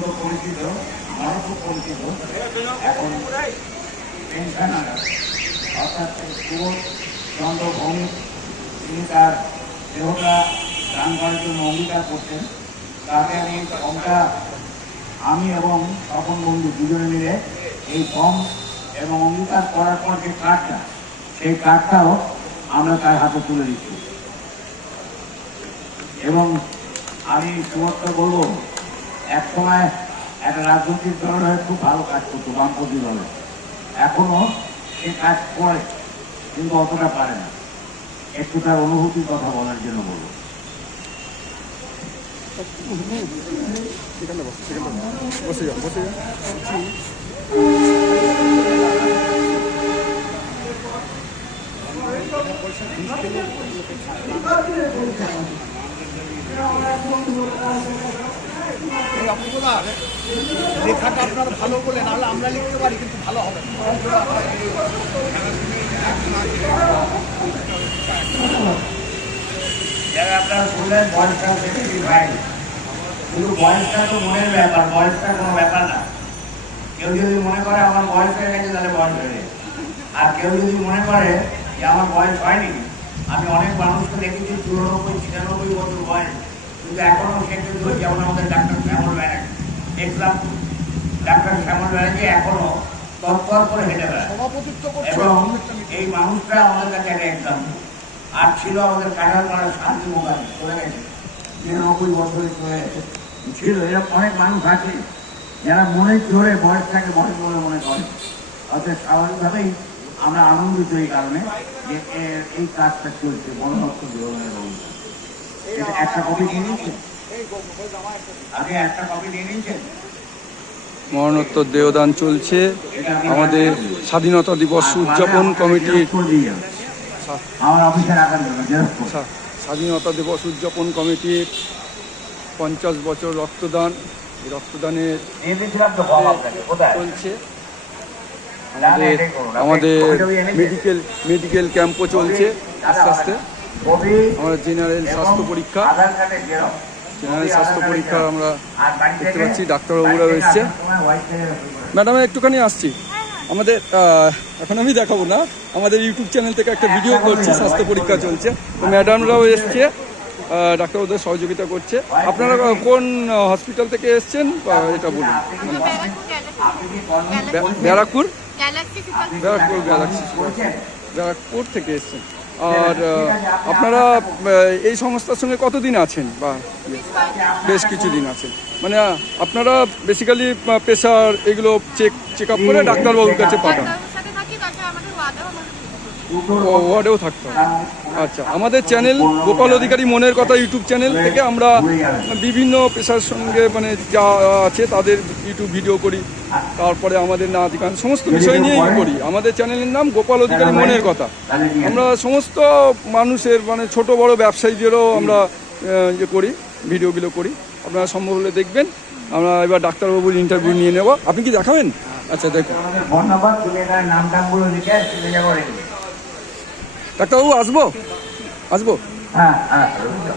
অত্যন্ত পরিচিত, আমারও খুব পরিচিত। এখন পেনশনার অর্থাৎ সুবোধ চন্দ্র ভৌমিক, তিনি তার দেহটা দান করার জন্য অঙ্গীকার করতেন। তাকে আমি ফর্মটা, আমি এবং তপন বন্ধু দুজনে মিলে এই ফর্ম এবং অঙ্গীকার করার পর যে কার্ডটা, সেই কার্ডটাও আমরা তার হাতে তুলে দিচ্ছি। এবং আমি সুমত্র বলবো, এক সময় একটা রাজনৈতিক দলের হয়ে খুব ভালো কাজ করতো, বামপন্থী দলে। এখনো সে কাজ করে, কিন্তু অতটা পারে না। একটু তার অনুভূতির কথা বলার জন্য বলবো। লেখাটা আপনার ভালো বলে, নাহলে আমরা লিখতে পারি কিন্তু ভালো হবে না। যারা আপনারা বললেন বয়সটা বেশি ভাই, কিন্তু বয়সটা তো মনের ব্যাপার, বয়সটা কোনো ব্যাপার না। কেউ যদি মনে করে আমার বয়স হয়ে গেছে, তাহলে বয়স হয়ে গেছে। আর কেউ যদি মনে করে যে আমার বয়স হয়নি, আমি অনেক মানুষকে দেখেছি 94-96 বছর বয়স, কিন্তু এখনো সেটা ধরে, যেমন আমাদের ডাক্তার শ্যামল ব্যানার্জি, দেখলাম ডাক্তার শ্যামল ব্যানার্জি এখনো তৎপর করে হেঁটে বেড়ায়। এবং এই মানুষটা আমাদের কাছে একটা এক্সাম্পল। আর ছিল আমাদের কাঁঠালপাড়ার শান্তি মোকাবিল, চলে গেছে 93 বছরে চলে গেছে। ছিল এরকম অনেক মানুষ আছে যারা মনে জোরে বয়সটাকে বয়স বলে মনে করে। অর্থাৎ স্বাভাবিকভাবেই আমরা আনন্দিত এই কারণে যে এই কাজটা চলছে বনভক্ত জীবনের ভূমিকা। এটা একটা কপি নিয়ে নিচ্ছেন, আগে একটা কপি নিয়ে নিচ্ছেন। মরণোত্তর দেহদান চলছে আমাদের স্বাধীনতা দিবস উদযাপন কমিটির আমার অফিসে রাখার জন্য স্বাধীনতা দিবস উদযাপন কমিটির 50 বছর রক্তদান। এই রক্তদানের চলছে। আমাদের মেডিকেল ক্যাম্পও চলছে আস্তে আস্তে। আমাদের জেনারেল স্বাস্থ্য পরীক্ষা আমরা দেখতে পাচ্ছি, ডাক্তারবাবুরাও এসছে। ম্যাডাম একটুখানি আসছি, আমাদের এখন আমি দেখাবো না, আমাদের ইউটিউব চ্যানেল থেকে একটা ভিডিও করছি, স্বাস্থ্য পরীক্ষা চলছে। তো ম্যাডামরাও এসছে, ডাক্তারবাবুদের সহযোগিতা করছে। আপনারা কোন হসপিটাল থেকে এসছেন এটা বলুন। ব্যারাকপুর ব্যারাকপুর থেকে এসছেন। আর আপনারা এই সংস্থার সঙ্গে কতদিন আছেন? বা বেশ কিছুদিন আছেন। মানে আপনারা বেসিক্যালি প্রেশার এগুলো চেক আপ করে ডাক্তারবাবুর কাছে পাঠান? ওয়ার্ডেও থাকতে হবে। আচ্ছা, আমাদের চ্যানেল গোপাল অধিকারী মনের কথা ইউটিউব চ্যানেল থেকে আমরা বিভিন্ন পেশার সঙ্গে মানে যা আছে তাদের ইউটিউব ভিডিও করি। তারপরে আমাদের নাচ গান সমস্ত বিষয় নিয়েই করি। আমাদের চ্যানেলের নাম গোপাল অধিকারী মনের কথা। আমরা সমস্ত মানুষের মানে ছোট বড় ব্যবসায়ীদেরও আমরা ইয়ে করি, ভিডিওগুলো করি। আপনারা সম্ভব হলে দেখবেন। আমরা এবার ডাক্তারবাবুর ইন্টারভিউ নিয়ে নেব। আপনি কি দেখাবেন? আচ্ছা দেখুন। ডাক্তারবাবু আসবো।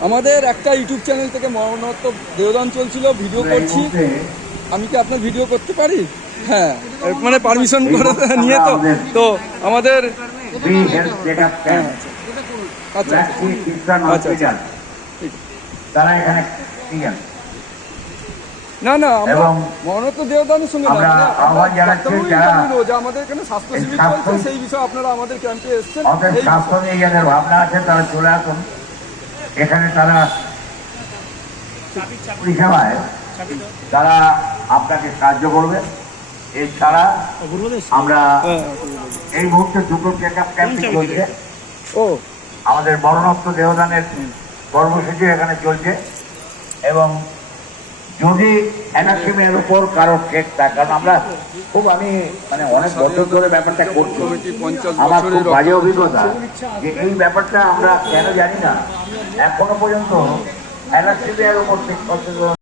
আমাদের একটা ইউটিউব চ্যানেল থেকে মরণোত্তর দেহদান চলছিল, ভিডিও করছি। আমি কি আপনার ভিডিও করতে পারি? হ্যাঁ, মানে পারমিশন করে নিয়ে তো আমাদের আচ্ছা না মরণোত্তর দেহদানের সঙ্গে আমাদের এখানে স্বাস্থ্য শিবির চলছে, সেই বিষয়ে আপনারা আমাদের ক্যাম্পে এসেছেন। স্বাস্থ্য নিয়ে যাদের ভাবনা আছে তারা চলে আসুন এখানে। তারা পরিষেবায় তারা আপনাকে সাহায্য করবে। এছাড়া আমরা এই মুহূর্তে দুটো চেক আপ ক্যাম্প চলছে। আমাদের মরণোত্তর দেহদানের কর্মসূচি এখানে চলছে। এবং যদি অ্যানাক্সিমের উপর কারো চেক থাকে, কারণ আমরা আমি মানে অনেক বছর ধরে ব্যাপারটা করছি, আমার খুব বাজে অভিজ্ঞতা যে এই ব্যাপারটা আমরা কেন জানি না এখনো পর্যন্ত অ্যানাক্সিমের উপর চেক করতে